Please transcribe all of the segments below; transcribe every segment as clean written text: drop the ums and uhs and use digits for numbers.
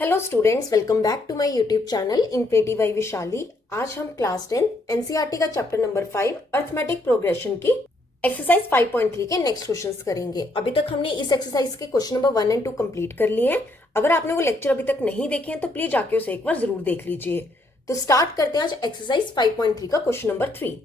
Hello students, welcome back to my YouTube channel Infinity by Vishali. आज हम class 10 NCERT का chapter number 5 arithmetic progression की exercise 5.3 के next questions करेंगे। अभी तक हमने इस एक्सरसाइज के क्वेश्चन नंबर 1 एंड 2 कंप्लीट कर लिए हैं। अगर आपने वो लेक्चर अभी तक नहीं देखे हैं तो प्लीज जाके उसे एक बार जरूर देख लीजिए। तो स्टार्ट करते हैं आज एक्सरसाइज 5.3 का क्वेश्चन नंबर 3।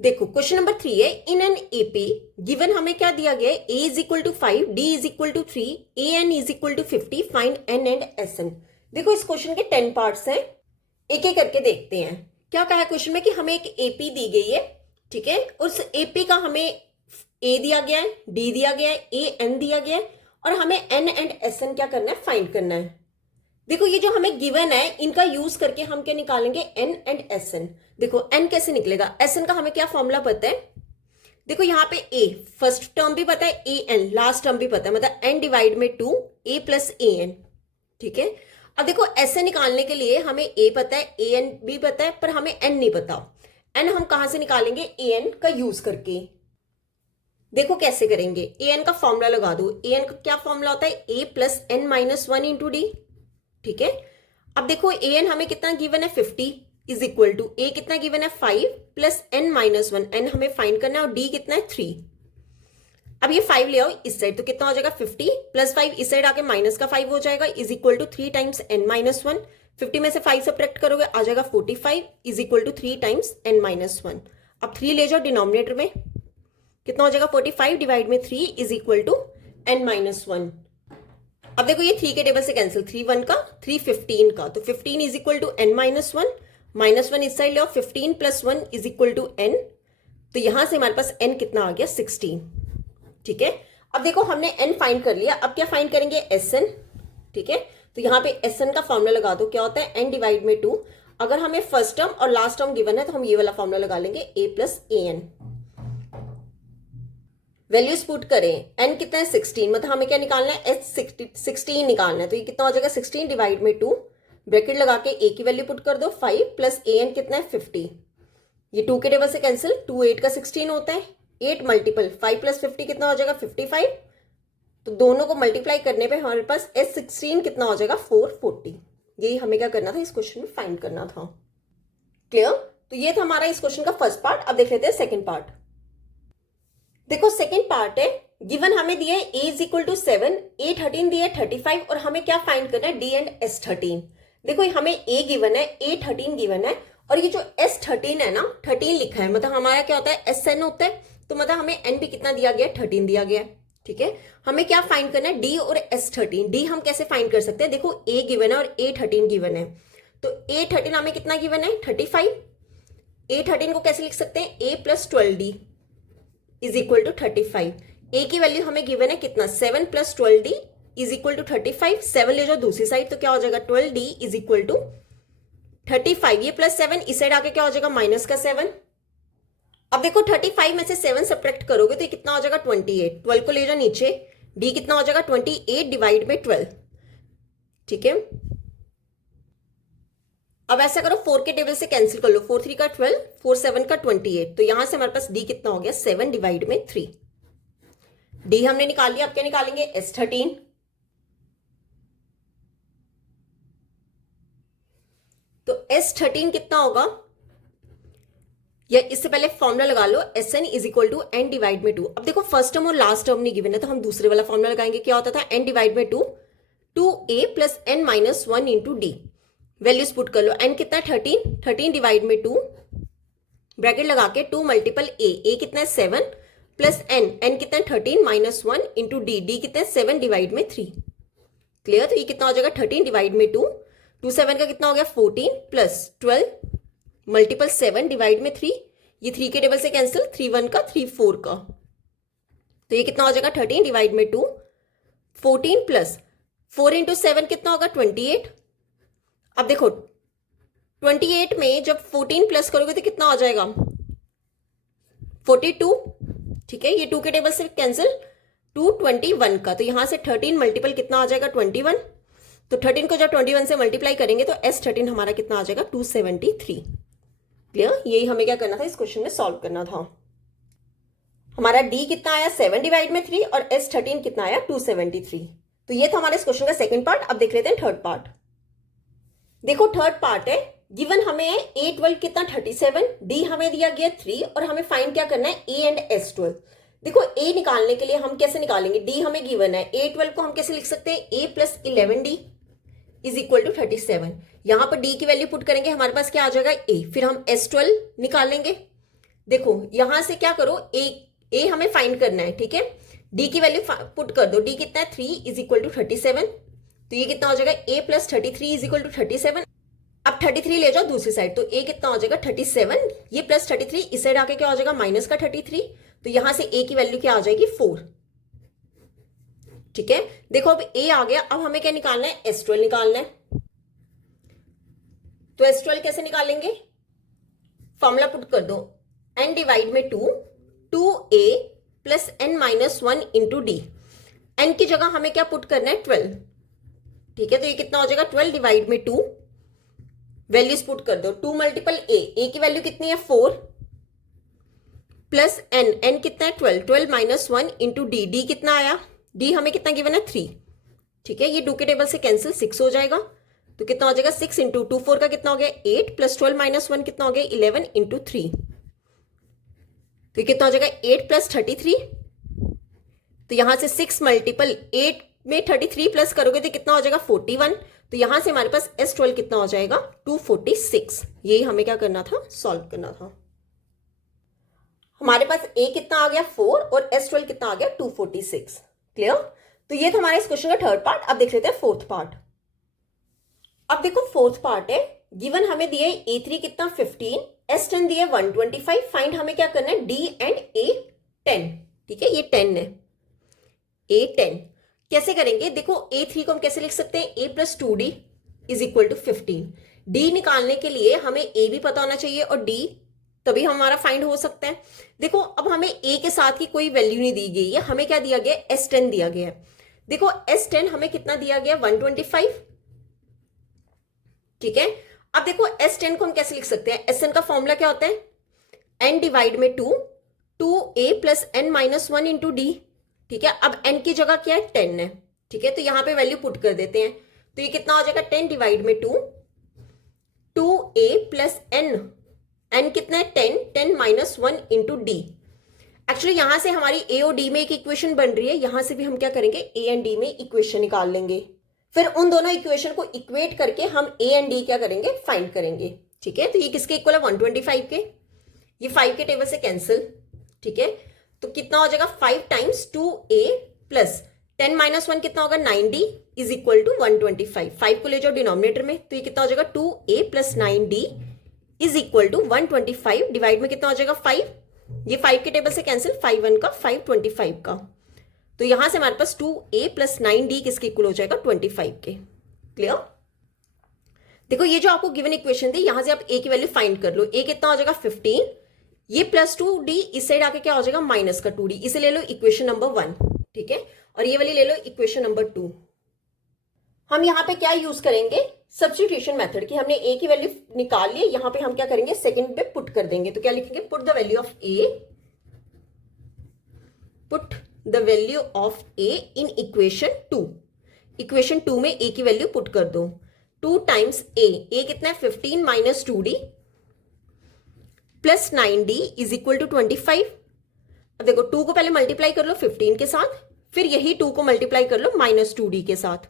देखो क्वेश्चन नंबर 3 है, इन एन एपी गिवन हमें क्या दिया गया है, a is equal to 5, d is equal to 3, a n is equal to 50, find n and s n। देखो इस क्वेश्चन के 10 पार्ट्स हैं, एक एक करके देखते हैं। क्या कहा है क्वेश्चन में कि हमें एक एपी दी गई है, ठीक है। उस एपी का हमें a दिया गया है, d दिया गया है, a n दिया गया है और हमें n एंड s n क्या करना है, फाइंड करना है। देखो ये जो हमें गिवन है इनका यूज करके हम क्या निकालेंगे, n एंड s n। देखो n कैसे निकलेगा, s n का हमें क्या फॉर्मूला पता है। देखो यहाँ पे a फर्स्ट टर्म भी पता है, a n लास्ट टर्म भी पता है, मतलब n डिवाइड में 2 a प्लस a n, ठीक है। अब देखो s n निकालने के लिए हमें a पता है, a n भी पता है, पर हमें n नहीं पता। n हम कहां से निकालेंगे, a n का यूज करके। देखो कैसे करेंगे, a n का फॉर्मूला लगा दो। a n का क्या फॉर्मूला होता है, a plus n minus 1 into D, ठीक है। अब देखो a n हमें कितना गिवन है, 50 इज इक्वल टू a कितना गिवन है, 5 प्लस n माइनस 1, n हमें फाइंड करना है और d कितना है, 3। अब ये 5 ले आओ इस साइड तो कितना हो जाएगा, 50 प्लस 5 इस साइड आके माइनस का 5 हो जाएगा, is equal to 3 times n minus 1। 50 में से 5 सब्ट्रैक्ट करोगे आ जाएगा 45 is equal to 3 times n minus 1। अब 3 ले जाओ डिनोमिनेटर में, कितना हो जाएगा, 45 डिवाइड में 3 is equal to n minus 1। अब देखो ये 3 के टेबल से कैंसिल, 3 1 का 3 15 का, तो 15 is equal to n minus 1, minus 1 इस साइड ले आओ, 15 plus 1 is equal to n। तो यहां से हमारे पास n कितना आ गया, 16, ठीक है। अब देखो हमने n फाइंड कर लिया, अब क्या फाइंड करेंगे, sn, ठीक है। तो यहाँ पे sn का फॉर्मूला लगा दो, क्या होता है n डिवाइड में 2। अगर हमें फर्स्ट टर्म और लास्ट टर्म गिवन है तो हम ये वाला फॉर्मूला लगा लेंगे, a plus a n। Values put करें, n कितना है, 16, मतलब हमें क्या निकालना है, h 16 निकालना है। तो ये कितना हो जाएगा, 16 डिवाइड में 2, ब्रैकेट लगा के a की वैल्यू पुट कर दो, 5 प्लस a n कितना है, 50। ये 2 के टेबल से कैंसिल, 2 8 का 16 होता है, 8 मल्टीपल 5 प्लस 50 कितना हो जाएगा, 55। तो दोनों को मल्टीप्लाई करने पे हमारे पास h 16 कितना हो जाएगा, 440। यही हमें क्या करना था, इस क्वेश्चन में फाइंड करना था। क्लियर। तो ये था हमारा इस क्वेश्चन का फर्स्ट पार्ट। अब देख लेते हैं सेकेंड पार्ट। देखो सेकेंड पार्ट है, गिवन हमें दिया है a is equal to 7, a 13 दिया है 35 और हमें क्या फाइंड करना है, d एंड s 13। देखो हमें a गिवन है, a 13 गिवन है और ये जो s 13 है ना, 13 लिखा है, मतलब हमारा क्या होता है, s n होता है। तो मतलब हमें n भी कितना दिया गया है, 13 दिया गया है, ठीक है। हमें क्या फाइंड करना है, d और s 13। d हम कैसे फाइंड कर सकते हैं, देखो a गिवन है और a 13 गिवन है, तो a 13 हमें कितना गिवन है, 35। a 13 को कैसे लिख सकते हैं, a plus 12d is equal to 35। A की वैल्यू हमें गिवन है कितना, 7 plus 12d is equal to 35। 7 ले जाओ दूसरी साइड तो क्या हो जाएगा, 12d इज इक्वल टू 35। ये प्लस 7 इस साइड आके क्या हो जाएगा, माइनस का 7। अब देखो 35 में से 7 सब्ट्रैक्ट करोगे तो ये कितना हो जाएगा, 28। 12 को ले जाओ नीचे, d कितना हो जाएगा, 28 डिवाइड में 12, ठीक है। अब ऐसा करो, 4 के टेबल से कैंसिल कर लो, 4 3 का 12, 4 7 का 28। तो यहां से हमारे पास d कितना हो गया, 7 डिवाइड में 3। d हमने निकाल लिया, अब क्या निकालेंगे, s 13। तो s 13 कितना होगा, या इससे पहले फॉर्मूला लगा लो, S N is equal to N divide में 2। अब देखो फर्स्ट टर्म और लास्ट टर्म नहीं गिवन है तो हम दूसरे वाला फॉर्मूला लगाएंगे, क्या होता था, एन डिवाइड में 2, 2a plus n minus 1 into D. Values put कर लो, n कितना है, 13, 13 डिवाइड में 2, ब्रैकेट लगा के 2 मल्टीपल a कितना है, 7 प्लस n कितना है, 13 माइनस 1 इंटू डी कितना है, 7 डिवाइड में 3। क्लियर। तो ये कितना हो जाएगा, 13 डिवाइड में 2, 2 7 का कितना हो गया, 14 प्लस 12 मल्टीपल 7 डिवाइड में 3। ये 3 के टेबल से कैंसिल, 3 1 का 3 4 का, तो ये कितना हो जाएगा, 13 डिवाइड में 2, 14 प्लस 4 इंटू 7 कितना होगा, 28। अब देखो 28 में जब 14 प्लस करोगे तो कितना हो जाएगा, 42, ठीक है। ये 2 के टेबल से कैंसिल, 2 21 का, तो यहां से 13 मल्टीपल कितना आ जाएगा, 21। तो 13 को जब 21 से मल्टीप्लाई करेंगे तो s 13 हमारा कितना आ जाएगा, 273। क्लियर। यही हमें क्या करना था, इस क्वेश्चन में सॉल्व करना था। हमारा d कितना आया, 7 डिवाइड में 3 और s 13 कितना आया, 273। तो ये था हमारे इस क्वेश्चन का सेकंड पार्ट। अब देख लेते हैं थर्ड पार्ट। देखो थर्ड पार्ट है, गिवन हमें है A12 कितना 37, D हमें दिया गया 3 और हमें फाइंड क्या करना है A एंड S12। देखो A निकालने के लिए हम कैसे निकालेंगे, D हमें गिवन है, A12 को हम कैसे लिख सकते हैं, A plus 11D is equal to 37। यहां पर D की वैल्यू पुट करेंगे, हमारे पास क्या आ जाएगा A, फिर हम S12 निकालेंगे। देखो यहां से क्या करो, A हमें फाइंड करना है, ठीक है, D की वैल्यू पुट कर दो, D कितना है 3 इज इक्वल टू 37, तो ये कितना हो जाएगा A plus 33 is equal to 37। अब 33 ले जाओ दूसरी साइड, तो A कितना हो जाएगा 37, ये प्लस 33 इस साइड आके क्या हो जाएगा माइनस का 33, तो यहां से A की वैल्यू क्या आ जाएगी 4। ठीक है, देखो अब A आ गया, अब हमें क्या निकालना है, S12 निकालना है। तो S12 कैसे निकालेंगे, फॉर्मूला पुट कर दो, n डिवाइड में 2a plus n minus 1 into D. n की जगह हमें क्या पुट करना है 12, ठीक है, तो ये कितना हो जाएगा 12 डिवाइड में 2, वैल्यूज पुट कर दो, 2 मल्टीपल a की वैल्यू कितनी है 4 प्लस n कितना है 12 माइनस 1 इंटू डी कितना आया, डी हमें कितना गिवन है 3, ठीक है, ये 2 के टेबल से कैंसिल 6 हो जाएगा, तो कितना हो जाएगा 6 इंटू 2 4 का कितना हो गया 8 प्लस 12 माइनस 1 कितना हो गया 11 इंटू 3, तो कितना हो जाएगा 8 प्लस 33, तो यहां से 6 मल्टीपल 8 में 33 प्लस करोगे तो कितना हो जाएगा 41, तो यहां से हमारे पास S12 कितना हो जाएगा 246। यही हमें क्या करना था, सॉल्व करना था। हमारे पास A कितना आ गया 4 और S12 कितना आ गया 246। क्लियर, तो ये था हमारे इस क्वेश्चन का थर्ड पार्ट। अब देख लेते हैं फोर्थ पार्ट। अब देखो फोर्थ पार्ट है, गिवन हमें दिया है A3 कितना 15, S10 दिया 125, फाइंड हमें क्या करना है D एंड A10, ठीक है, ये 10 है, A10 कैसे करेंगे, देखो A3 को हम कैसे लिख सकते हैं, A plus 2D is equal to 15। D निकालने के लिए हमें A भी पता होना चाहिए और D, तभी हमारा फाइंड हो सकता है। देखो अब हमें A के साथ की कोई वैल्यू नहीं दी गई है, हमें क्या दिया गया है, S10 दिया गया है। देखो S10 हमें कितना दिया गया 125, ठीक है। अब देखो S10 को हम कैसे लिख सकते हैं, S10 का फॉर्मूला क्या होता है, n डिवाइड में 2a plus n minus 1 into D, ठीक है। अब n की जगह क्या है 10 है, ठीक है, तो यहां पे वैल्यू पुट कर देते हैं, तो ये कितना हो जाएगा 10 डिवाइड में 2a प्लस n कितना है 10 माइनस 1 इंटू डी। एक्चुअली यहां से हमारी a और d में एक इक्वेशन बन रही है, यहां से भी हम क्या करेंगे a एंड d में इक्वेशन निकाल लेंगे, फिर उन दोनों इक्वेशन को इक्वेट करके हम a एंड d क्या करेंगे, फाइंड करेंगे, ठीक है। तो ये किसके इक्वल है 125 के, ये 5 के टेबल से कैंसिल, ठीक है, तो कितना हो जाएगा 5 टाइम्स 2a प्लस 10 माइनस 1 कितना होगा 9d इज इक्वल टू 125। 5 को ले जाओ डिनोमिनेटर में, तो ये कितना हो जाएगा 2a plus 9d is equal to 125, divide में कितना हो जाएगा 5, ये 5 के टेबल से कैंसिल, 5 1 का 5 25 का, तो यहां से हमारे पास 2a प्लस 9d किसके इक्वल हो जाएगा 25 के। क्लियर, देखो ये जो आपको गिवन इक्वेशन थी, यहां से आप a की वैल्यू फाइंड कर लो, a कितना हो जाएगा 15, ये प्लस 2d इस साइड आके क्या हो जाएगा माइनस का 2d, इसे ले लो इक्वेशन नंबर 1, ठीक है, और ये वाली ले लो इक्वेशन नंबर 2। हम यहाँ पे क्या यूज करेंगे, सब्स्टिट्यूशन मेथड की, हमने a की वैल्यू निकाल ली, यहाँ पे हम क्या करेंगे सेकंड पे पुट कर देंगे, तो क्या लिखेंगे put the value of a, put the value of a in equation 2। Equation 2 में a की वैल्यू पुट कर दो, 2 टाइम्स a कितना है 15 minus 2d plus 9d is equal to 25। अब देखो 2 को पहले मल्टीप्लाई कर लो 15 के साथ, फिर यही 2 को मल्टीप्लाई कर लो माइनस 2d के साथ,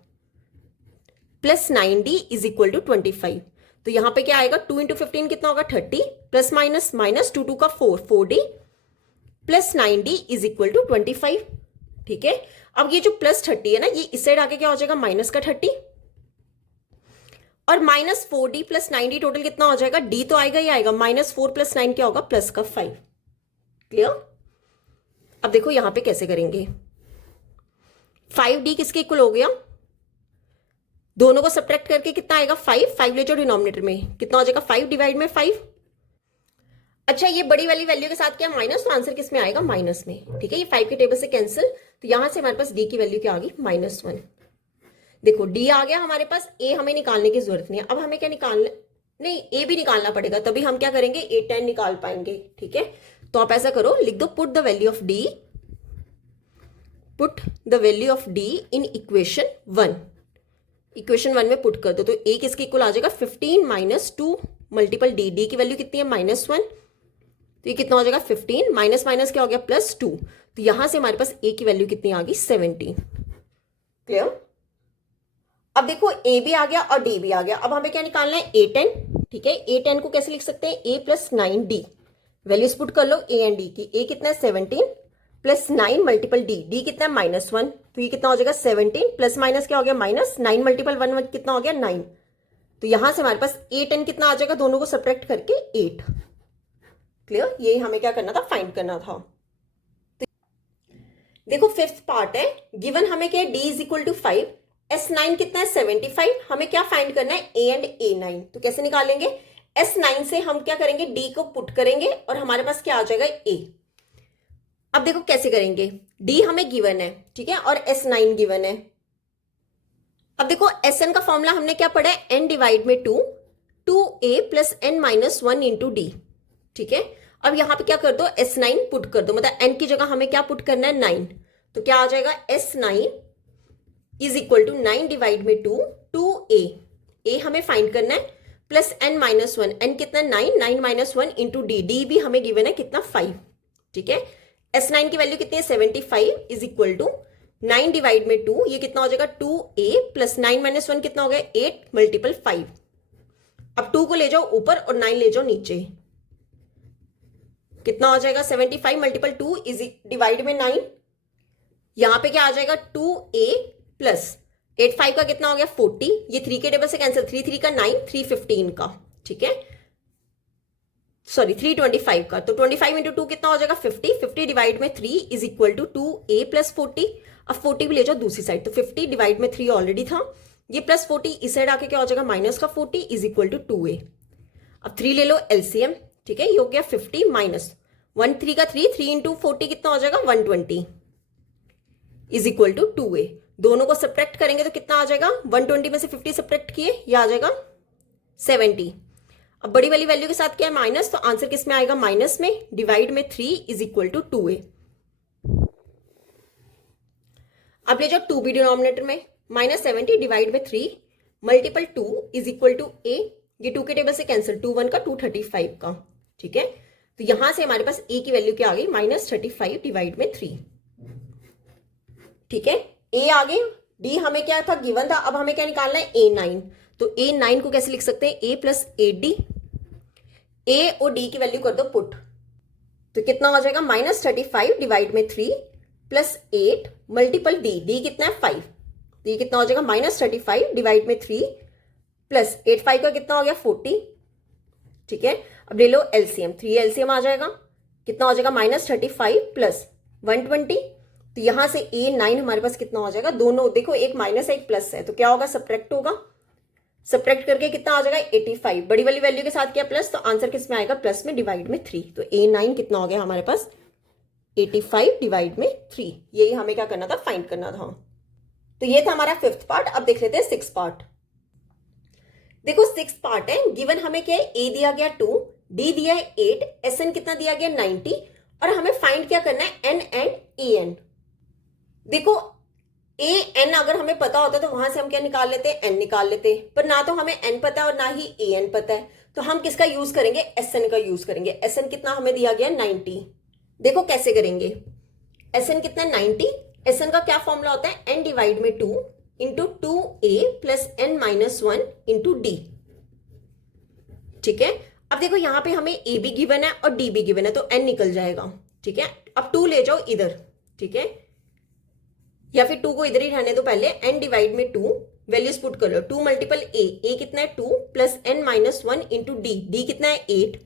plus 9d is equal to 25। तो यहां पे क्या आएगा 2 इंटू 15 कितना होगा 30, प्लस माइनस माइनस 2 2 का 4d plus 9d is equal to 25, ठीक है। अब ये जो प्लस 30 है ना, ये इस साइड आके क्या हो जाएगा माइनस का 30, और minus 4d plus 9d total कितना हो जाएगा, d तो आएगा ही आएगा, माइनस 4 प्लस 9 क्या होगा प्लस का 5। क्लियर, अब देखो यहां पे कैसे करेंगे, 5d किसके इक्वल हो गया, दोनों को सब्ट्रैक्ट करके कितना आएगा 5 ले जाओ डिनोमिनेटर में, कितना हो जाएगा 5 डिवाइड में 5। अच्छा ये बड़ी वाली वैल्यू के साथ क्या माइनस, तो आंसर किस में आएगा माइनस में, ठीक है, ये 5 के टेबल से कैंसिल, तो यहां से हमारे पास d की वैल्यू क्या आ गई -1। देखो d आ गया हमारे पास, a हमें निकालने की जरूरत नहीं है, अब हमें क्या निकालना, नहीं a भी निकालना पड़ेगा, तभी हम क्या करेंगे A10 निकाल पाएंगे, ठीक है। तो आप ऐसा करो, लिख दो put the value of d put the value of D in equation 1। Equation 1 में पुट कर दो तो ए किसके इक्वल आ जाएगा 15 माइनस 2 मल्टीपल डी। डी की वैल्यू कितनी है -1, तो ये कितना हो जाएगा 15 माइनस माइनस क्या हो गया +2। तो यहां से हमारे पास ए की वैल्यू कितनी आ गई 17। क्लियर। अब देखो ए भी आ गया और डी भी आ गया। अब हमें क्या निकालना है A10। ठीक है, A10 को कैसे लिख सकते हैं a + 9d। वैल्यूज पुट कर लो ए एंड डी की। ए कितना है 17 + 9 मल्टीपल डी। डी कितना है -1, तो ये कितना हो जाएगा 17 प्लस माइनस क्या हो गया -9 मल्टीपल 1 कितना हो गया 9। तो यहां से हमारे पास A10 कितना आ जाएगा, दोनों को सब्ट्रैक्ट करके 8। क्लियर। ये हमें क्या करना था, फाइंड करना था। तो देखो फिफ्थ पार्ट है, गिवन हमें क्या है d = 5, S9 कितना है 75। हमें क्या फाइंड करना है A एंड A9। तो कैसे निकालेंगे, S9 से हम क्या करेंगे D को पुट करेंगे और हमारे पास क्या आ जाएगा A। अब देखो कैसे करेंगे, D हमें गिवन है, ठीक है, और S9 गिवन है। अब देखो Sn का फॉर्मूला हमने क्या पढ़ा है, n डिवाइड में 2, 2a + n - 1 × d। ठीक है, अब यहां पे क्या कर दो S9 पुट कर दो, मतलब n की जगह हमें क्या पुट करना है 9। तो क्या आ जाएगा S9 = 9 डिवाइड में 2, 2a। a हमें फाइंड करना है प्लस n - 1। n कितना 9, 9 - 1 × d। d भी हमें गिवन है कितना 5। ठीक है, S9 की वैल्यू कितनी है 75 = 9 डिवाइड में 2, ये कितना हो जाएगा 2a + 9 - 1 कितना हो गया 8 मल्टीपल 5। अब 2 को ले जाओ ऊपर और 9 ले जाओ नीचे, कितना हो जाएगा 75 मल्टीपल 2 डिवाइड में 9। यहां पे क्या आ जाएगा 2a + 8 5 का कितना हो गया 40। ये 3 के टेबल से कैंसिल, 3 3 का 9, 3 15 का, ठीक है, सॉरी 325 का। तो 25 × 2 कितना हो जाएगा 50। 50 डिवाइड में 3 = 2a + 40। अब 40 भी ले जाओ दूसरी साइड, तो 50 डिवाइड में 3 ऑलरेडी था, ये +40 इस साइड आके क्या हो जाएगा -40 = 2a। अब 3 ले लो एलसीएम, ठीक है, ये हो गया 50 माइनस 1 3 का 3, 3 × 40 कितना हो जाएगा 120 = 2a। दोनों को सब्ट्रैक्ट करेंगे तो कितना आ जाएगा, 120 में से 50 सब्ट्रैक्ट किए, ये आ जाएगा 70। अब बड़ी वाली वैल्यू के साथ क्या है माइनस, तो आंसर किस में आएगा माइनस में, डिवाइड में 3 = 2a। अब ले जाओ 2b डिनोमिनेटर में, -70 डिवाइड में 3 मल्टीपल 2 = a। ये 2 के टेबल से कैंसिल, 2 1 का 235 का, ठीक है। तो यहां से हमारे पास a की वैल्यू क्या आ गई -35 डिवाइड में 3। ठीक है, a आ गई, d हमें क्या था गिवन था। अब हमें क्या निकालना है A9। तो A9 को कैसे लिख सकते हैं, a + 8d। a और d की वैल्यू कर दो पुट, तो कितना हो जाएगा -35 डिवाइड में 3 + 8 मल्टीपल d। d कितना है 5, तो ये कितना हो जाएगा -35 डिवाइड में 3 + 8 5 का कितना हो गया 40। ठीक है, अब ले लो एलसीएम, 3 एलसीएम आ जाएगा, कितना हो जाएगा -35 + 120। तो यहां से A9 हमारे पास कितना हो जाएगा, दोनों देखो एक माइनस है एक प्लस है, तो क्या होगा सब्ट्रैक्ट होगा, सब्ट्रैक्ट करके कितना आ जाएगा 85। बड़ी वाली वैल्यू के साथ क्या प्लस, तो आंसर किस में आएगा प्लस में डिवाइड में 3। तो A9 कितना हो गया हमारे पास 85 डिवाइड में 3। यही हमें क्या करना था, फाइंड करना था। तो ये था हमारा फिफ्थ पार्ट। अब देख लेते हैं सिक्स पार्ट। देखो सिक्स पार्ट है, गिवन हमें क्या है A दिया गया 2, D दिया है 8, SN कितना दिया गया 90 और हमें फाइंड क्या करना है N एंड EN। देखो AN अगर हमें पता होता तो वहां से हम क्या निकाल लेते हैं N निकाल लेते, पर ना तो हमें N पता है और ना ही AN पता है, तो हम किसका यूज करेंगे SN का यूज करेंगे। SN कितना हमें दिया गया 90। देखो कैसे करेंगे, SN कितना 90, SN का क्या फॉर्मूला होता है N डिवाइड में 2 × 2a + n - 1 × d। ठीक है, अब देखो यहां पे हमें a भी गिवन है और d भी गिवन है, तो n निकल जाएगा। ठीक है, अब 2 ले जाओ इधर, ठीक है, या फिर 2 को इधर ही रहने दो पहले। n डिवाइड में 2 वैल्यूज पुट कर लो, 2 मल्टीपल a कितना है 2 + n - 1 × d। d कितना है 8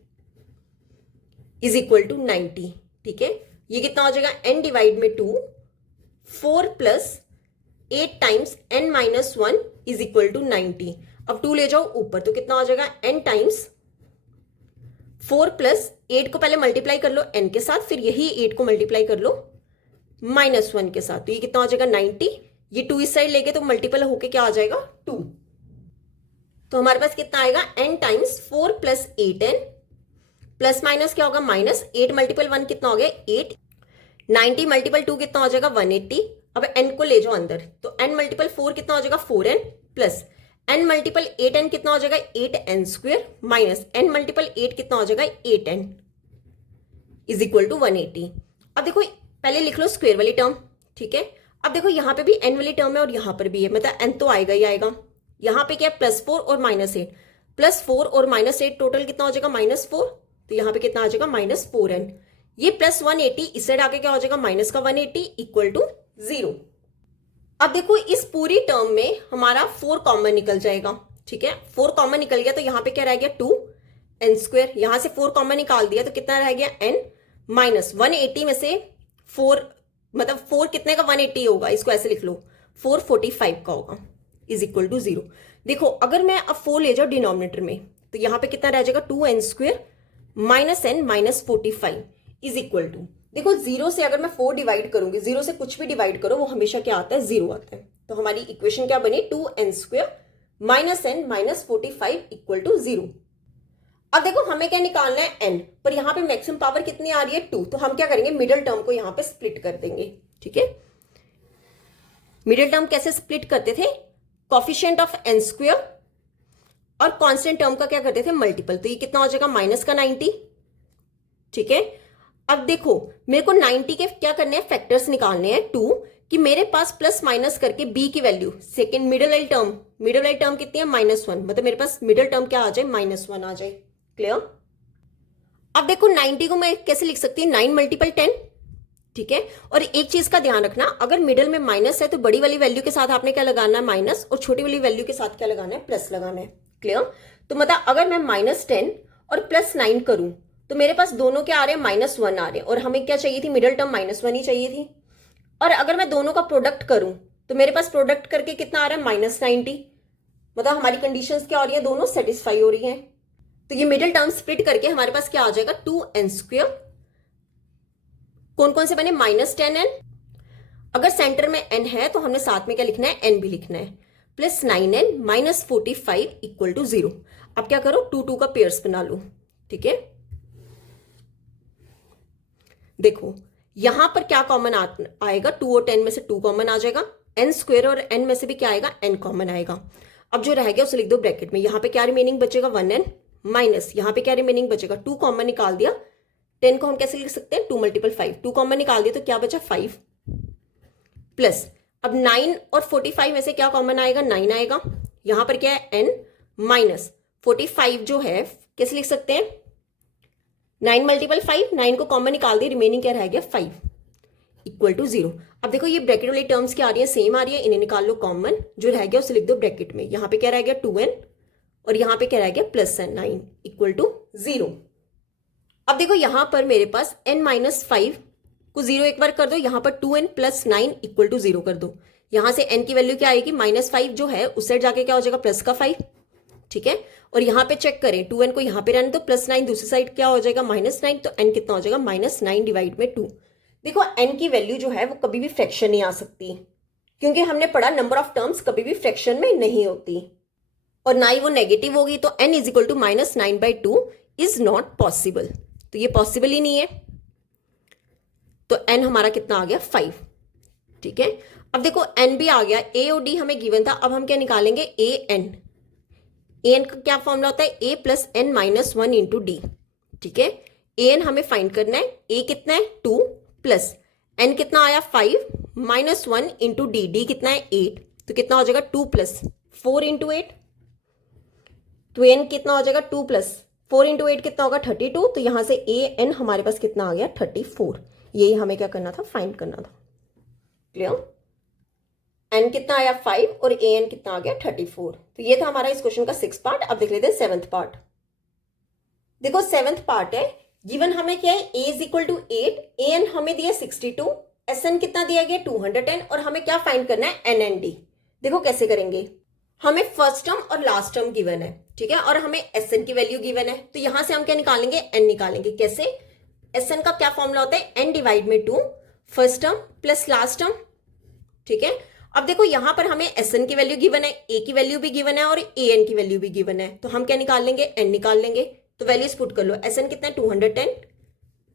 = 90। ठीक है, ये कितना हो जाएगा n डिवाइड में 2 4 + 8 टाइम्स n - 1 = 90। अब 2 ले जाओ ऊपर, तो कितना हो जाएगा n टाइम्स 4 + 8 को पहले मल्टीप्लाई कर लो n के साथ, फिर यही 8 को मल्टीप्लाई कर लो -1 के साथ, तो ये कितना हो जाएगा 90। ये 2 इस साइड लेके तो मल्टीपल होके क्या आ जाएगा 2। तो हमारे पास कितना आएगा n times 4 + 8n plus minus क्या होगा -8 मल्टीपल 1 कितना हो गया 8। 90 मल्टीपल 2 कितना हो जाएगा 180। अब n को ले जाओ अंदर, तो n मल्टीपल 4 कितना हो जाएगा 4n plus n multiple 8n कितना हो जाएगा 8n square minus n multiple 8 कितना हो जाएगा 8n इज इक्वल टू 180। अब देखो पहले लिख लो स्क्वायर वाली टर्म, ठीक है। अब देखो यहाँ पे भी n वाली टर्म है और यहाँ पर भी है, मतलब n तो आएगा ही आएगा। यहाँ पे क्या है +4 और -8, +4 और -8 टोटल कितना हो जाएगा -4, तो यहाँ पे कितना आ जाएगा -4n। ये +180 इस साइड आके क्या हो जाएगा माइनस का 180 इक्वल टू 0। अब देखो इस पूरी टर्म में हमारा 4 कॉमन निकल जाएगा, ठीक है। 4 कॉमन निकल गया तो यहाँ पे क्या रह गया 2n स्क्वायर, यहां से 4 कॉमन निकाल दिया तो कितना रह गया n माइनस 180 में से 4, मतलब 4 कितने का 180 होगा, इसको ऐसे लिख लो 445 का होगा इज इक्वल टू 0। देखो अगर मैं अब 4 ले जाऊं डिनोमिनेटर में तो यहाँ पे कितना रह जाएगा 2n square minus n minus 45 is equal to, देखो 0 से अगर मैं 4 डिवाइड करूंगी, 0 से कुछ भी डिवाइड करो वो हमेशा क्या आता है 0 आता है। तो हमारी इक्वेशन क्या बनी 2n square minus n minus 45 equal to 0। अब देखो हमें क्या निकालना है n, पर यहाँ पे मैक्सिमम पावर कितनी आ रही है 2, तो हम क्या करेंगे मिडिल टर्म को यहाँ पे स्प्लिट कर देंगे, ठीक है। मिडिल टर्म कैसे स्प्लिट करते थे, कोफिशिएंट ऑफ n स्क्वायर और कांस्टेंट टर्म का क्या करते थे मल्टीपल, तो ये कितना हो जाएगा माइनस का 90, ठीक है। अब देखो मेरे को 90 के क्या करने हैं फैक्टर्स निकालने हैं 2, कि मेरे पास प्लस माइनस करके b की वैल्यू सेकेंड मिडिल वाली टर्म कितनी है -1, मतलब मेरे पास मिडिल टर्म क्या आ जाए -1 आ जाए। क्लियर। अब देखो 90 को मैं कैसे लिख सकती हूँ 9 मल्टीपल 10, ठीक है। और एक चीज का ध्यान रखना, अगर मिडिल में माइनस है तो बड़ी वाली वैल्यू के साथ आपने क्या लगाना है माइनस, और छोटी वाली वैल्यू के साथ क्या लगाना है प्लस लगाना है। क्लियर। तो मतलब अगर मैं -10 और +9 करूं तो मेरे पास दोनों क्या आ रहे हैं -1 आ रहे हैं, और हमें क्या चाहिए थी मिडिल टर्म -1 ही चाहिए थी। और अगर मैं दोनों का प्रोडक्ट करूं तो मेरे पास प्रोडक्ट करके कितना आ रहा है -90, मतलब हमारी कंडीशंस क्या हो रही है दोनों सेटिस्फाई हो रही हैं। तो ये मिडिल टर्म स्प्लिट करके हमारे पास क्या आ जाएगा 2n स्क्वायर, कौन कौन से बने -10n, अगर सेंटर में n है तो हमने साथ में क्या लिखना है n भी लिखना है, plus 9n minus 45 equal to 0। अब क्या करो 2 का पेयर्स बना लो, ठीक है। देखो यहां पर क्या कॉमन आएगा 2 और 10 में से 2 कॉमन आ जाएगा, n स्क्वायर और n में से भी क्या आएगा n कॉमन आएगा। अब जो रह गया उसे लिख दो ब्रैकेट में, यहां पे क्या रिमेनिंग बचेगा 1n माइनस यहां पे क्या रिमेनिंग बचेगा 2 कॉमन निकाल दिया, 10 को हम कैसे लिख सकते हैं 2 मल्टीपल 5, 2 कॉमन निकाल दिया तो क्या बचा 5 प्लस, अब 9 और 45 में से क्या कॉमन आएगा 9 आएगा, यहां पर क्या है n माइनस 45 जो है कैसे लिख सकते हैं 9 मल्टीपल 5, 9 को कॉमन निकाल दिया रिमेनिंग क्या रह गया 5 इक्वल टू 0। अब देखो ये ब्रैकेट वाली टर्म्स क्या आ रही है सेम आ रही है, इन्हें निकाल लो कॉमन, जो रह गया उसे लिख दो ब्रैकेट में, यहां पे क्या रह गया 2n और यहां पे क्या रह गया +9 इक्वल टू 0। अब देखो यहां पर मेरे पास n माइनस 5 को 0 एक बार कर दो, यहां पर 2n प्लस 9 इक्वल टू 0 कर दो, यहां से n की वैल्यू क्या आएगी -5 जो है उस साइड जाके क्या हो जाएगा प्लस का 5, ठीक है। और यहां पे चेक करें 2n को यहां पे रहने दो, +9 दूसरी साइड क्या हो जाएगा -9, तो n कितना हो जाएगा -9 डिवाइड में 2। देखो n की वैल्यू जो है वो कभी भी फ्रैक्शन नहीं आ सकती, क्योंकि हमने पढ़ा नंबर ऑफ टर्म्स कभी भी फ्रैक्शन में नहीं होती और ना ही वो नेगेटिव होगी, तो n is equal to -9/2 is not possible, तो ये पॉसिबल ही नहीं है। तो n हमारा कितना आ गया 5, ठीक है। अब देखो n भी आ गया, a और d हमें गिवन था, अब हम क्या निकालेंगे an का क्या फॉर्मूला होता है a plus n minus 1 into D, ठीक है। an हमें फाइंड करना है, a कितना है 2 प्लस n कितना आया 5 माइनस 1 इंटू डी कितना है 8, तो कितना हो जाएगा 2 प्लस 4 इंटू 8, तो n कितना हो जाएगा 2 प्लस 4 इंटू 8 कितना होगा 32, तो यहां से an हमारे पास कितना आ गया 34, यही हमें क्या करना था फाइंड करना था। क्लियर। n कितना आया 5 और an कितना आ गया 34, तो ये था हमारा इस क्वेश्चन का 6th पार्ट। अब देख लेते हैं 7th पार्ट। देखो 7th पार्ट है, गिवन हमें क्या है a is equal to 8, an हमें दिया 62, sn कितना दिया गया 210 और हमें क्या फाइंड करना है n&d। देखो कैसे करेंगे, हमें फर्स्ट टर्म और लास्ट टर्म गिवन है, ठीक है, और हमें sn की वैल्यू गिवन है, तो यहां से हम क्या निकालेंगे n निकालेंगे। कैसे, sn का क्या फॉर्मूला होता है n डिवाइड में 2 first term plus last term, ठीक है। अब देखो यहां पर हमें sn की वैल्यू गिवन है, a की वैल्यू भी गिवन है और an की वैल्यू भी गिवन है, तो हम क्या निकाल लेंगे n निकाल लेंगे। तो वैल्यूज पुट कर लो, sn कितना है 210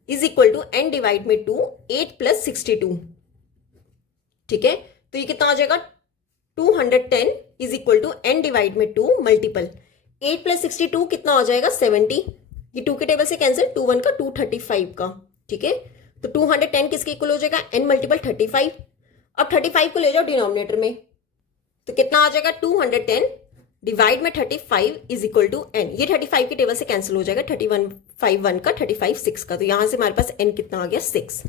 is equal to n divide में 2 8 प्लस 62, ठीक है, तो ये कितना आ जाएगा 210 is equal to n divide में 2 मल्टीपल 8 प्लस 62 कितना हो जाएगा 70, ये 2 के टेबल से कैंसिल, 2 1 का 235 का, ठीक है, तो 210 किसके इक्वल हो जाएगा n मल्टीपल 35। अब 35 को ले जाओ डिनोमिनेटर में, तो कितना आ जाएगा 210 डिवाइड में 35 इज इक्वल टू n, ये 35 के टेबल से कैंसिल हो जाएगा, 31 5 1 का 35 6 का, तो यहां से हमारे पास n कितना आ गया 6,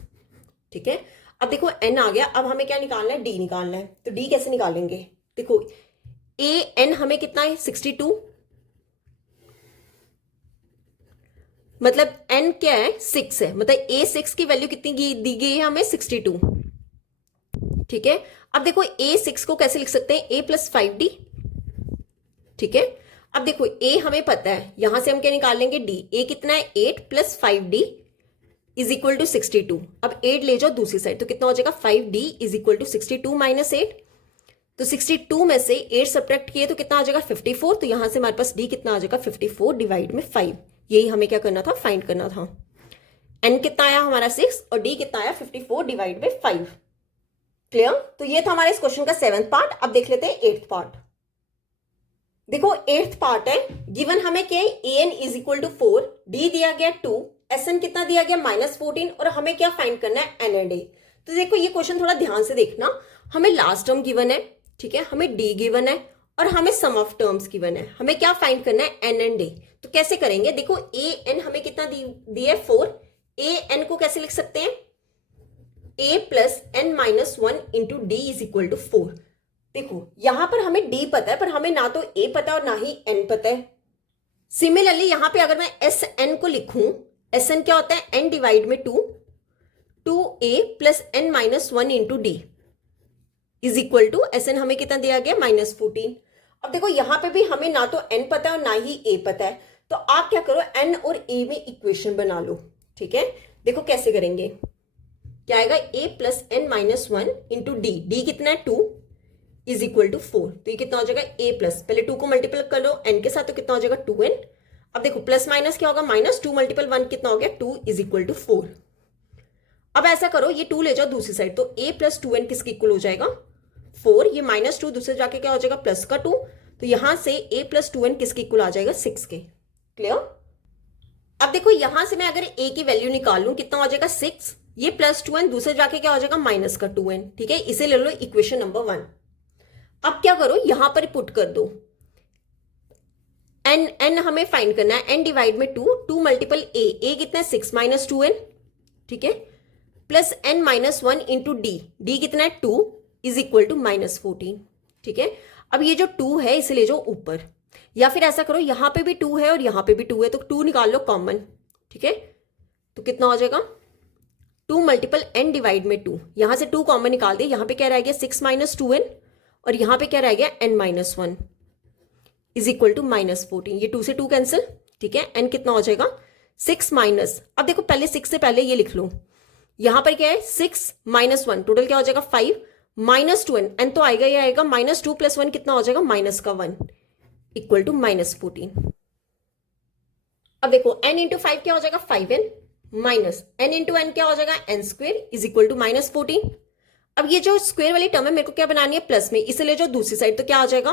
ठीक है। अब देखो n आ गया, अब हमें क्या निकालना है, d निकालना है, तो d कैसे निकालेंगे, देखो a n हमें कितना है 62, मतलब n क्या है 6 है, मतलब a 6 की वैल्यू कितनी दी गई है हमें 62, ठीक है। अब देखो a 6 को कैसे लिख सकते हैं, a प्लस 5d, ठीक है। अब देखो a हमें पता है, यहां से हम क्या निकाल लेंगे d, a कितना है 8 plus 5d is equal to 62, अब 8 ले जाओ दूसरी साइड, तो कितना हो जाएगा 5d is equal to 62 minus 8, तो 62 में से 8 सब्ट्रैक्ट किए तो कितना आ जाएगा 54, तो यहां से हमारे पास d कितना आ जाएगा 54 डिवाइड में 5, यही हमें क्या करना था, फाइंड करना था। n कितना आया हमारा 6 और d कितना आया 54 डिवाइड में 5, क्लियर। तो ये था हमारे इस क्वेश्चन का 7th पार्ट। अब देख लेते हैं 8th पार्ट। देखो 8th पार्ट है, गिवन हमें क्या है an is equal to 4, d दिया गया 2, sn कितना दिया गया -14 और हमें क्या फाइंड करना है n एंड a। तो देखो ये क्वेश्चन थोड़ा ध्यान से देखना, हमें लास्ट टर्म गिवन है, ठीक है, हमें d गिवन है और हमें सम ऑफ टर्म्स गिवन है, हमें क्या फाइंड करना है n एंड a। तो कैसे करेंगे, देखो a n हमें कितना दिया है 4, a n को कैसे लिख सकते हैं a plus n minus 1 into D is equal to 4। देखो यहां पर हमें d पता है पर हमें ना तो a पता है और ना ही n पता है। सिमिलरली यहां पे अगर मैं एस एन को लिखूं, एस एन क्या होता है n डिवाइड में 2, 2a plus n minus 1 into D is equal to S N हमें कितना दिया गया -14। अब देखो यहां पे भी हमें ना तो n पता है और ना ही a पता है, तो आप क्या करो n और a में इक्वेशन बना लो, ठीक है। देखो कैसे करेंगे, क्या आएगा a plus n minus 1 into D, D कितना है 2 इज इक्वल टू 4, तो ये कितना हो जाएगा a प्लस, पहले 2 को मल्टीपल कर लो n के साथ, तो कितना हो जाएगा 2n। अब देखो प्लस माइनस क्या होगा, -2 मल्टीपल 1 कितना हो गया 2 इज इक्वल टू 4। अब ऐसा करो ये 2 ले जाओ दूसरी साइड, तो a प्लस 2n किसके इक्वल हो जाएगा 4, ये -2 दूसरे जाके क्या हो जाएगा प्लस का 2, तो यहां से a प्लस 2n किसके इक्वल आ जाएगा 6 के, क्लियर। अब देखो यहां से मैं अगर a की वैल्यू निकाल लूं कितना हो जाएगा 6, ये प्लस 2n दूसरे जाके क्या हो जाएगा माइनस का 2n, ठीक है, इसे ले लो इक्वेशन नंबर 1। अब क्या करो यहां पर पुट कर दो, n हमें फाइंड करना है, n डिवाइड में 2, 2 मल्टीपल a कितना है 6 माइनस 2n, ठीक है, plus n minus 1 into D कितना है 2 इज इक्वल टू -14, ठीक है। अब ये जो 2 है इसे ले जाओ ऊपर, या फिर ऐसा करो यहां पे भी 2 है और यहां पे भी 2 है, तो 2 निकाल लो कॉमन, ठीक है, तो कितना हो जाएगा 2 मल्टीपल n डिवाइड में 2, यहां से 2 कॉमन निकाल दिया, यहां पे क्या रह गया 6 माइनस 2n और यहां पे क्या रह गया n minus 1 is equal to -14, ये 2 से 2 कैंसिल, ठीक है, n कितना हो जाएगा 6 माइनस, अब देखो पहले 6 से पहले ये लिख लो, यहां पर क्या है 6 माइनस 1 टोटल क्या हो जाएगा 5 माइनस 2n, n तो आएगा, ये आएगा -2 प्लस 1 कितना हो जाएगा माइनस का 1 इक्वल टू -14। अब देखो n इंटू 5 क्या हो जाएगा 5n minus n into n क्या हो जाएगा n square is equal to -14। अब ये जो स्क्वेयर वाली टर्म है मेरे को क्या बनानी है प्लस में, इसे ले जाओ दूसरी साइड, तो क्या आ जाएगा,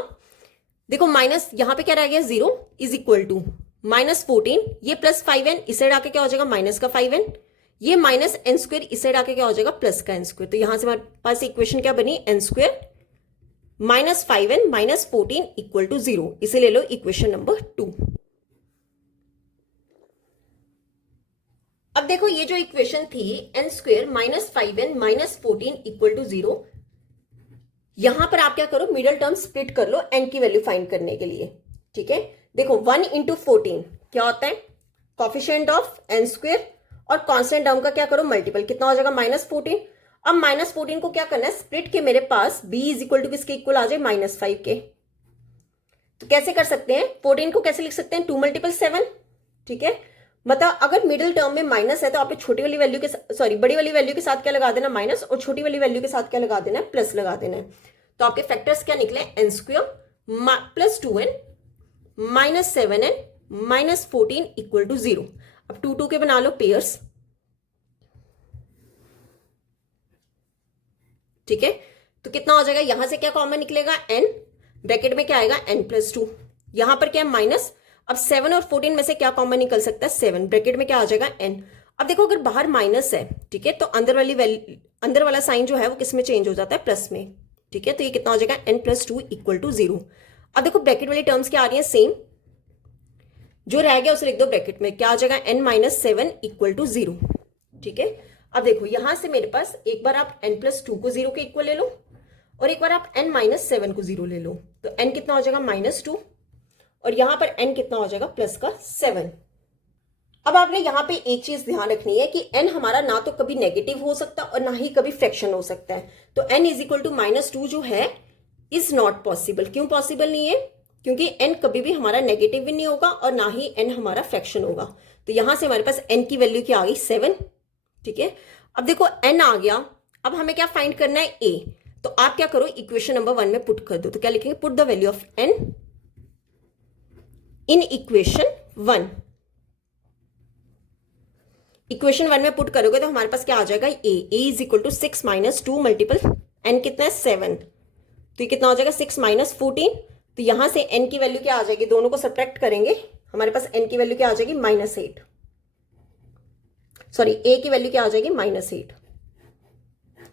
देखो माइनस यहां पे क्या रह गया 0 इज इक्वल टू -14, ये प्लस 5n इसे डाके क्या हो जाएगा माइनस का 5n, ये माइनस n स्क्वेयर इसे डाके क्या हो जाएगा प्लस का n स्क्वेयर, तो यहां से हमारे पास इक्वेशन क्या बनी n square minus 5n minus 14 equal to 0, इसे ले लो इक्वेशन नंबर 2। अब देखो ये जो इक्वेशन थी n square minus 5n minus 14 equal to 0, यहां पर आप क्या करो मिडल टर्म स्प्लिट कर लो n की वैल्यू फाइंड करने के लिए, ठीक है। देखो 1 इंटू 14 क्या होता है कॉफिशिएंट ऑफ n स्क्वेयर और कांस्टेंट टर्म का क्या करो मल्टीपल, कितना हो जाएगा -14। अब -14 को क्या करना है स्प्लिट के मेरे पास b इज इक्वल टू किसके इक्वल आ जाए -5 के, तो कैसे कर सकते हैं 14 को कैसे लिख सकते हैं 2 मल्टीपल 7, ठीक है, मतलब अगर मिडिल टर्म में माइनस है तो आपने छोटी वाली वैल्यू के सॉरी बड़ी वाली वैल्यू के साथ क्या लगा देना माइनस, और छोटी वाली वैल्यू के साथ क्या लगा देना है प्लस लगा देना है, तो आपके फैक्टर्स क्या निकले n square plus 2n minus 7n minus 14 equal to 0। अब 2 2 के बना लो पेयर्स, ठीक है, तो कितना हो जाएगा, यहां से क्या कॉमन निकलेगा, n, ब्रैकेट में क्या आएगा n+2, यहां पर क्या है माइनस। अब 7 और 14 में से क्या कॉमन निकल सकता है, 7, ब्रैकेट में क्या आ जाएगा n। अब देखो अगर बाहर माइनस है, ठीक है, तो अंदर वाला साइन जो है वो किस में चेंज हो जाता है, प्लस में, ठीक है। तो ये कितना हो जाएगा n+2 = 0। अब देखो ब्रैकेट वाली टर्म्स क्या आ रही है, सेम, जो रह गया उसे लिख दो ब्रैकेट में, क्या आ जाएगा n-7 = 0, ठीक है। अब देखो यहां से मेरे पास एक बार आप n+2 को 0 के इक्वल ले लो और एक बार आप n-7 को 0 ले लो, तो n कितना हो जाएगा -2 और यहां पर n कितना हो जाएगा +7। अब आपने यहां पे एक चीज ध्यान रखनी है कि n हमारा ना तो कभी नेगेटिव हो सकता और ना ही कभी फ्रैक्शन हो सकता है। तो n = -2 जो है इज नॉट पॉसिबल। क्यों पॉसिबल नहीं है, क्योंकि n कभी भी हमारा नेगेटिव भी नहीं होगा और ना ही n हमारा फ्रैक्शन होगा। तो यहां से हमारे पास n की वैल्यू क्या आ गई, 7, ठीक है। अब देखो n आ गया, अब हमें क्या फाइंड करना है, a। तो आप क्या करो, इक्वेशन नंबर 1 में पुट कर दो। तो क्या लिखेंगे, put the value of n in equation 1। Equation 1 में पुट करोगे तो हमारे पास क्या आ जाएगा, a = 6 - 2 मल्टीपल n कितना है 7, तो ये कितना हो जाएगा 6 - 14। तो यहां से n की वैल्यू क्या आ जाएगी, दोनों को सब्ट्रैक्ट करेंगे, हमारे पास n की वैल्यू क्या आ जाएगी, -8, सॉरी a की वैल्यू क्या आ जाएगी, -8,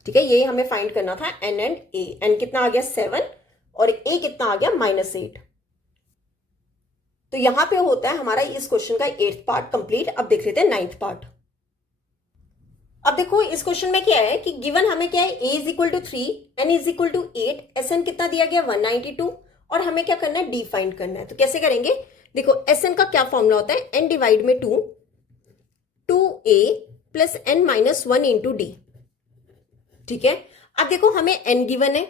ठीक है। ये हमें फाइंड करना था n एंड a। n कितना आ गया 7 और a कितना आ गया -8। तो यहां पे होता है हमारा इस क्वेश्चन का 8th पार्ट कंप्लीट। अब देख लेते हैं 9th पार्ट। अब देखो इस क्वेश्चन में क्या है कि गिवन हमें क्या है, a = 3, n = 8, Sn कितना दिया गया 192 और हमें क्या करना है, d फाइंड करना है। तो कैसे करेंगे, देखो Sn का क्या फॉर्मूला होता है, n / 2 2a + n - 1 × d, ठीक है। अब देखो हमें n गिवन है,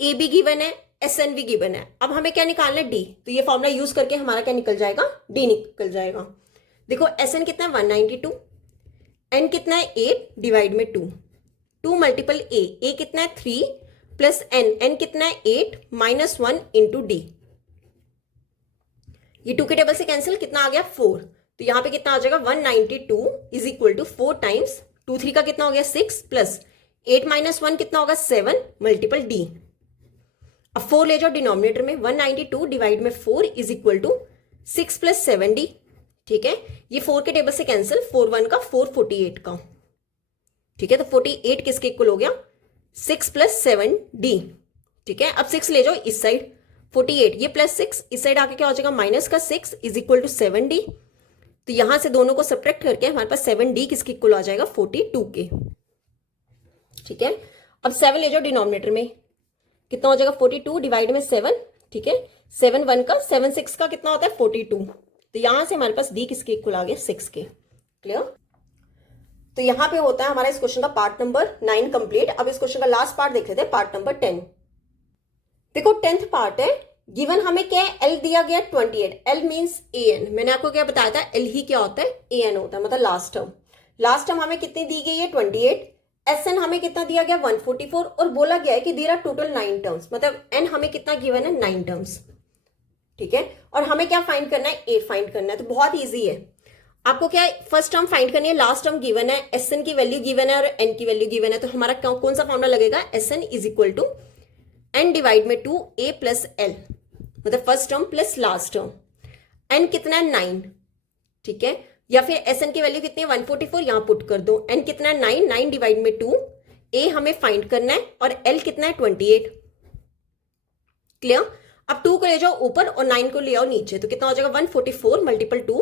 a भी गिवन है, Sn भी गिवन है। अब हमें क्या निकालना है, d। तो ये फॉर्मूला यूज करके हमारा क्या निकल जाएगा, d निकल जाएगा। देखो Sn कितना है 192, n कितना है 8 / 2, 2 मल्टीपल a कितना है 3 प्लस n कितना है 8 - 1 × d। ये 2 के टेबल से कैंसिल, कितना आ गया 4। तो यहां पे कितना आ जाएगा 192 = 4 टाइम्स 2 3 का कितना हो गया 6 प्लस 8 - 1 कितना होगा 7 मल्टीपल d। अब 4 ले जाओ डिनोमिनेटर में, 192 / 4 = 6 + 7d, ठीक है। ये 4 के टेबल से कैंसिल, 4 1 का 4 48 का, ठीक है। तो 48 किसके इक्वल हो गया, 6 + 7d, ठीक है। अब 6 ले जाओ इस साइड, 48 ये +6 इस साइड आके क्या हो जाएगा -6 = 7d। तो यहां से दोनों को सब्ट्रैक्ट करके हमारे पास 7d किसके इक्वल आ जाएगा 42 के, ठीक है। अब 7 ले जाओ डिनोमिनेटर में, कितना हो जाएगा 42 डिवाइड में 7, ठीक है। 7 1 का 7 6 का कितना होता है 42। तो यहां से हमारे पास d किसके इक्वल आ गया 6 के, क्लियर। तो यहां पे होता है हमारा इस क्वेश्चन का पार्ट नंबर 9 कंप्लीट। अब इस क्वेश्चन का लास्ट पार्ट देख लेते हैं, पार्ट नंबर 10। देखो 10th पार्ट है, गिवन हमें क्या है, l दिया गया 28, l मींस an। मैंने आपको क्या बताया था, l ही क्या होता है, an होता है, मतलब लास्ट टर्म हमें कितनी दी गई है 28, Sn हमें कितना दिया गया 144 और बोला गया है कि देयर आर टोटल 9 टर्म्स, मतलब n हमें कितना गिवन है 9 टर्म्स, ठीक है। और हमें क्या फाइंड करना है, a फाइंड करना है। तो बहुत ईजी है, आपको क्या है फर्स्ट टर्म फाइंड करनी है, लास्ट टर्म गिवन है, Sn की वैल्यू गिवन है और n की वैल्यू गिवन है। तो हमारा कौन सा फॉर्मूला लगेगा, Sn = n / 2 a + l, मतलब first term plus last term. n कितना है 9, ठीक है, या फिर Sn की वैल्यू कितनी है 144, यहां पुट कर दो। n कितना है 9, 9 / 2, a हमें फाइंड करना है और l कितना है 28, क्लियर। अब 2 को ले जाओ ऊपर और 9 को ले आओ नीचे, तो कितना हो जाएगा 144 × 2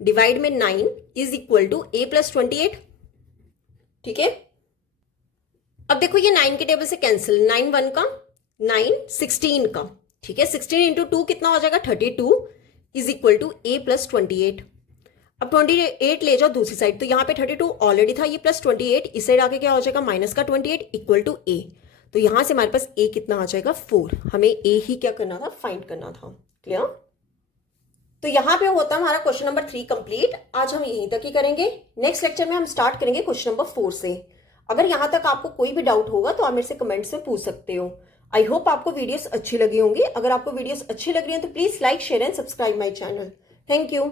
डिवाइड में 9 = a + 28, ठीक है। अब देखो ये 9 के टेबल से कैंसिल, 9 1 का 9 16 का, ठीक है। 16 × 2 कितना हो जाएगा 32 = a + 28। अब 28 ले जाओ दूसरी साइड, तो यहाँ पे 32 ऑलरेडी था, ये +28 इस साइड आके क्या हो जाएगा -28 = a। तो यहां से हमारे पास a कितना आ जाएगा 4, हमें a ही क्या करना था, फाइंड करना था, क्लियर। तो यहां पे होता है हमारा क्वेश्चन नंबर 3 कंप्लीट। आज हम यहीं तक ही करेंगे, नेक्स्ट लेक्चर में हम स्टार्ट करेंगे क्वेश्चन नंबर 4 से। अगर यहां तक आपको कोई भी डाउट होगा तो आप मेरे से कमेंट्स में पूछ सकते हो। आई होप आपको वीडियोस अच्छी लगी होंगी। अगर आपको वीडियोस अच्छी लग रही है तो please like share and subscribe my channel. Thank you.